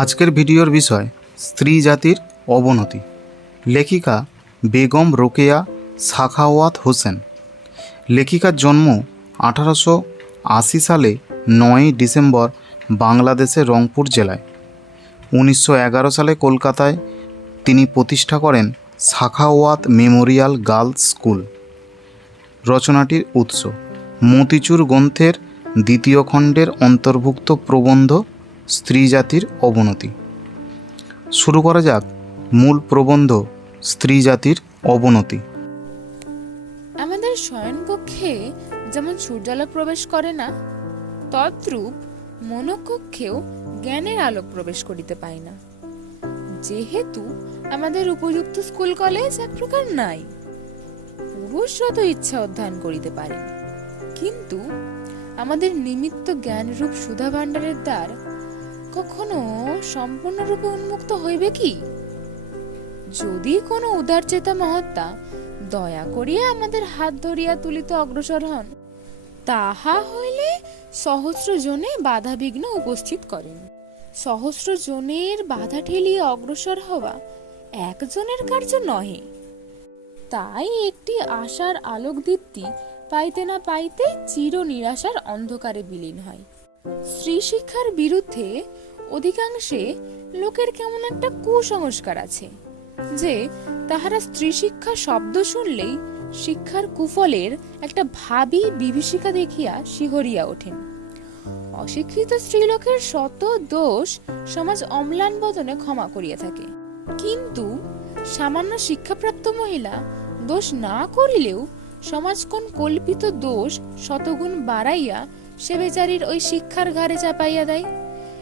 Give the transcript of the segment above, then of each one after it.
আজকের ভিডিওর বিষয় স্ত্রী জাতির অবনতি। লেখিকা বেগম রোকেয়া সাখাওয়াত হোসেন। লেখিকার জন্ম আঠারোশো আশি সালে নয়ই ডিসেম্বর বাংলাদেশের রংপুর জেলায়। উনিশশো এগারো সালে কলকাতায় তিনি প্রতিষ্ঠা করেন সাখাওয়াত মেমোরিয়াল গার্লস স্কুল। রচনাটির উৎস মতিচুর গ্রন্থের দ্বিতীয় খণ্ডের অন্তর্ভুক্ত প্রবন্ধ স্ত্রী জাতির অবনতি। শুরু করা যাক মূল প্রবন্ধ স্ত্রী জাতির অবনতি। আমাদের শয়নকক্ষে যেমন সূর্যালোক প্রবেশ করে না, তদ্রূপ মনোকক্ষেও জ্ঞানের আলোক প্রবেশ করিতে পায় না। যেহেতু আমাদের উপযুক্ত স্কুল কলেজ এক প্রকার নাই, পুরুষ যত ইচ্ছা অধ্যয়ন করিতে পারে। কিন্তু আমাদের নিমিত্ত জ্ঞানরূপ সুধা ভাণ্ডারের দ্বার কখনো সম্পূর্ণরূপে উন্মুক্ত হইবে কি? যদি কোনো উদারচেতা মহত্তা দয়া করিয়া আমাদের হাত ধরিয়া তুলিতে অগ্রসর হন, তাহা হইলে সহস্র জনে বাধা বিঘ্ন উপস্থিত করেন। সহস্র জনের বাধা ঠেলিয়ে অগ্রসর হওয়া একজনের কার্য নহে। তাই একটি আশার আলোক দীপ্তি পাইতে না পাইতে চির নিরাশার অন্ধকারে বিলীন হয়। স্ত্রী শিক্ষার বিরুদ্ধে অধিকাংশে লোকের কেমন একটা কুসংস্কার আছে, যে তাহারা স্ত্রী শিক্ষা শব্দ শুনলেই শিক্ষার কুফলের একটা ভাবি বিভীষিকা দেখিয়া শিহরিয়া ওঠেন। অশিক্ষিত স্ত্রীলোকের শত দোষ সমাজ অম্লান বদনে ক্ষমা করিয়া থাকে। কিন্তু সামান্য শিক্ষাপ্রাপ্ত মহিলা দোষ না করিলেও সমাজ কোন কল্পিত দোষ শতগুণ বাড়াইয়া সে বেচারির ওই শিক্ষার ঘাড়ে চাপাইয়া দেয়।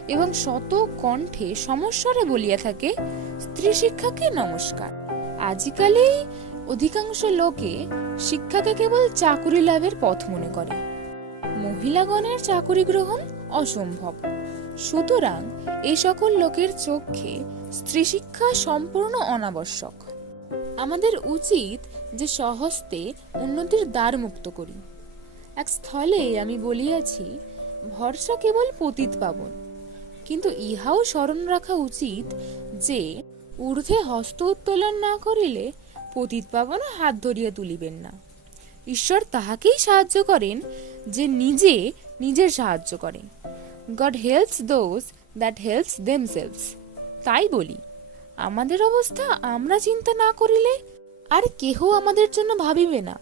এবং শত কণ্ঠে সমস্বরে বলিয়া থাকে, স্ত্রী শিক্ষাকে নমস্কার। আজকালে অধিকাংশ লোকে শিক্ষাকে কেবল চাকুরি লাভের পথ মনে করে। মহিলাগণের চাকুরি গ্রহণ অসম্ভব। সুতরাং এই সকল লোকের চোখে স্ত্রী শিক্ষা সম্পূর্ণ অনাবশ্যক। আমাদের উচিত যে সহস্তে উন্নতির দ্বার মুক্ত করি। এক স্থলে আমি বলিয়াছি, ভরসা কেবল পতিত পাবন। কিন্তু ইহাও স্মরণ রাখা উচিত যে ঊর্ধ্বে হস্ত উত্তোলন না করিলে পতিত পাবন হাত ধরিয়া তুলিবেন না। ঈশ্বর তাহাকেই সাহায্য করেন যে নিজে নিজের সাহায্য করে। God helps those that helps themselves তাই বলি, আমাদের অবস্থা আমরা চিন্তা না করিলে আর কেহ আমাদের জন্য ভাবিবে না।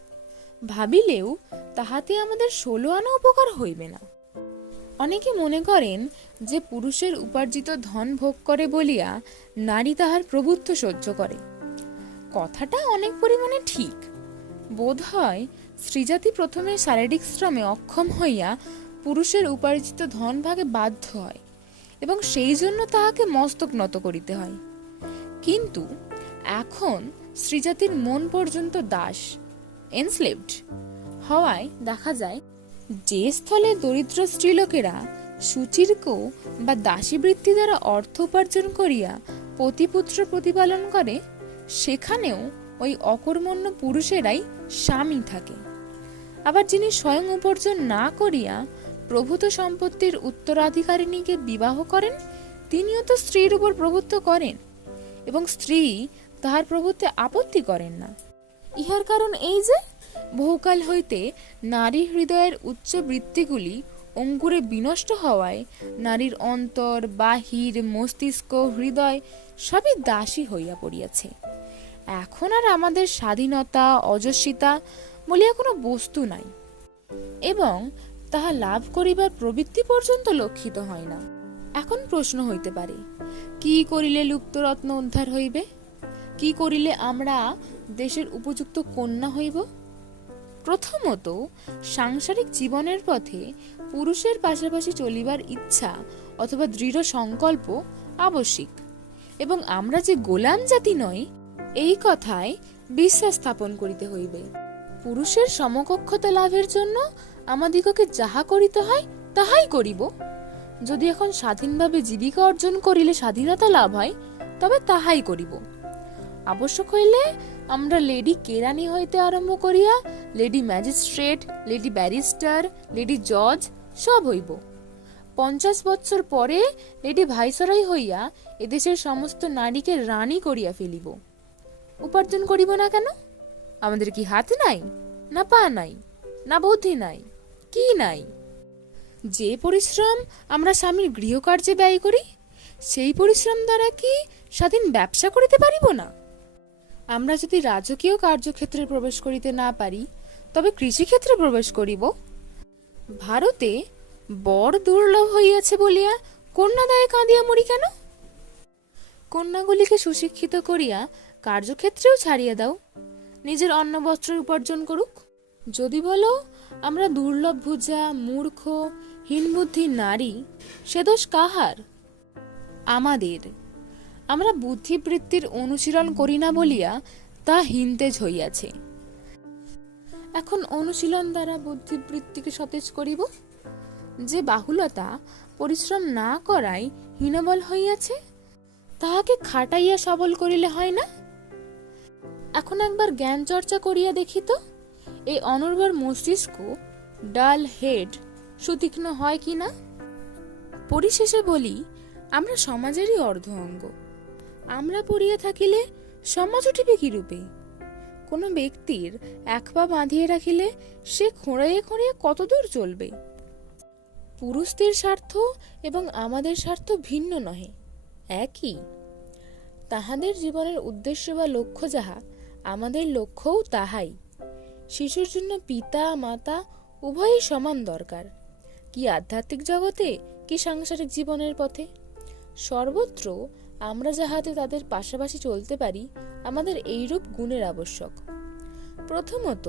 ভাবিলেও তাহাতে আমাদের ষোলো আনা উপকার হইবে না। অনেকে মনে করেন যে পুরুষের উপার্জিত ধন ভোগ করে বলিয়া নারী তাহার প্রভুত্ব সহ্য করে। কথাটা অনেক পরিমাণে ঠিক। বোধ হয় স্ত্রীজাতি প্রথমে শারীরিক শ্রমে অক্ষম হইয়া পুরুষের উপার্জিত ধন ভাগে বাধ্য হয় এবং সেই জন্য তাহাকে মস্তক নত করিতে হয়। কিন্তু এখন শ্রীজাতির মন পর্যন্ত দাস এনস্লেভড হওয়ায় দেখা যায় যে স্থলে দরিদ্র স্ত্রীলোকেরা সুচির্ক বা দাসী বৃত্তি দ্বারা অর্থ উপার্জন করিয়া পতিপুত্র প্রতিপালন করে, সেখানেও ওই অকর্মণ্য পুরুষেরাই স্বামী থাকে। আবার যিনি স্বয়ং উপার্জন না করিয়া প্রভূত সম্পত্তির উত্তরাধিকারিণীকে বিবাহ করেন, তিনিও তো স্ত্রীর উপর প্রভুত্ব করেন এবং স্ত্রী তাহার প্রভুত্বে আপত্তি করেন না। ইহার কারণ এই যে বহুকাল হইতে নারী হৃদয়ের উচ্চ বৃত্তিগুলি অঙ্কুরে বিনষ্ট হওয়ায় নারীর অন্তর, বাহির, মস্তিষ্ক, হৃদয় সবই দাসী হইয়া পড়িয়াছে। এখন আর আমাদের স্বাধীনতা অজস্বিতা বলিয়া কোনো বস্তু নাই এবং তাহা লাভ করিবার প্রবৃত্তি পর্যন্ত লক্ষিত হয় না। এখন প্রশ্ন হইতে পারে, কি করিলে লুপ্ত রত্ন উদ্ধার হইবে? কি করিলে আমরা দেশের উপযুক্ত কন্যা হইব? প্রথমত, সাংসারিক জীবনের পথে পুরুষের পাশাপাশি চলিবার ইচ্ছা অথবা দৃঢ় সংকল্প আবশ্যিক। এবং আমরা যে গোলাম জাতি নই, এই কথায় বিশ্বাস স্থাপন করিতে হইবে। পুরুষের সমকক্ষতা লাভের জন্য আমাদিগকে যাহা করিতে হয়, তাহাই করিব। যদি এখন স্বাধীনভাবে জীবিকা অর্জন করিলে স্বাধীনতা লাভ হয়, তবে তাহাই করিব। আবশ্যক হইলে আমরা লেডি কেরানি হইতে আরম্ভ করিয়া, lady magistrate, lady barrister, lady জজ, সব হইব। পঞ্চাশ বৎসর পরে লেডি ভাইসরয় হইয়া এদেশের সমস্ত নারীকে রানী করিয়া ফেলিব। উপার্জন করিব না কেন? আমাদের কি হাত নাই? না পা নাই? না বুদ্ধি নাই? কি নাই? যে পরিশ্রম আমরা স্বামীর গৃহকার্যে ব্যয় করি, সেই পরিশ্রম দ্বারা কি স্বাধীন ব্যবসা করিতে পারিব না? আমরা যদি রাজকীয় কার্যক্ষেত্রে প্রবেশ করিতে না পারি, তবে কৃষিক্ষেত্রে প্রবেশ করিব। ভারতে বর দুর্লভ হইয়াছে বলিয়া কন্যাদায়ে কাঁদিয়া মরি কেন? কন্যাগুলিকে সুশিক্ষিত করিয়া কার্যক্ষেত্রেও ছাড়িয়া দাও। নিজের অন্ন বস্ত্র উপার্জন করুক। যদি বলো, আমরা দুর্লভ ভুজা, মূর্খ, হীনবুদ্ধি নারী, সে দোষ কাহার? আমাদের। আমরা বুদ্ধিবৃত্তির অনুশীলন করি না বলিয়া তা হিনতেজ হইয়াছে। এখন অনুশীলন দ্বারা বুদ্ধিবৃত্তিকে সতেজ করিব? যে বাহুলতা পরিশ্রম না করাই হীনবল হইয়াছে, তাহাকে খাটাইয়া সবল করিলে হয় না? এখন একবার জ্ঞান চর্চা করিয়া দেখি তো, এই অনর্বর মস্তিষ্ক ডাল হেড সুতীক্ষ্ণ হয় কি না? পরিশেষে বলি, আমরা সমাজেরই অর্ধ অঙ্গ। আমরা পড়িয়া থাকিলে সমাজ উঠিবে কিরূপে? কোনো ব্যক্তির এক পা বাঁধিয়ে রাখিলে সে খোঁড়াইয়ে খোঁড়িয়ে কতদূর চলবে? পুরুষদের স্বার্থ এবং আমাদের স্বার্থ ভিন্ন নহে, একই। তাহাদের জীবনের উদ্দেশ্য বা লক্ষ্য যাহা, আমাদের লক্ষ্যও তাহাই। শিশুর জন্য পিতা, মাতা উভয়ই সমান দরকার। কি আধ্যাত্মিক জগতে, কি সাংসারিক জীবনের পথে? সর্বত্র আমরা যাহাতে তাদের পাশাপাশি চলতে পারি, আমাদের এইরূপ গুণের আবশ্যক। প্রথমত,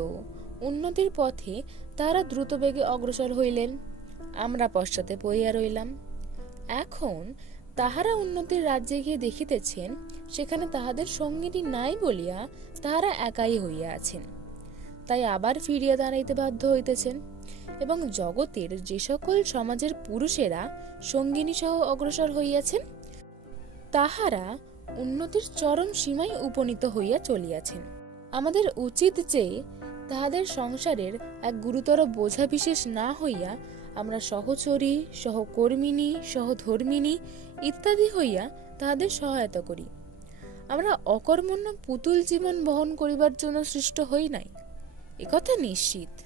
উন্নতির পথে তারা দ্রুত বেগে অগ্রসর হইলেন। আমরা পশ্চাতে পইয়া রইলাম। এখন তাহারা উন্নতির রাজ্যে গিয়ে দেখিতেছেন, সেখানে তাহাদের সঙ্গিনী নাই বলিয়া তাহারা একাই হইয়া আছেন। তাই আবার ফিরিয়া দাঁড়াইতে বাধ্য হইতেছেন এবং জগতের যে সকল সমাজের পুরুষেরা সঙ্গিনী সহ অগ্রসর হইয়াছেন তাহারা উন্নতির চরম সীমায় উপনীত হইয়া চলিয়াছেন। আমাদের উচিত যে তাহাদের সংসারের এক গুরুতর বোঝা বিশেষ না হইয়া আমরা সহচরী সহকর্মিনী সহধর্মিনী ইত্যাদি হইয়া তাহাদের সহায়তা করি। আমরা অকর্মণ্য পুতুল জীবন বহন করিবার জন্য সৃষ্ট হই নাই। একথা নিশ্চিত।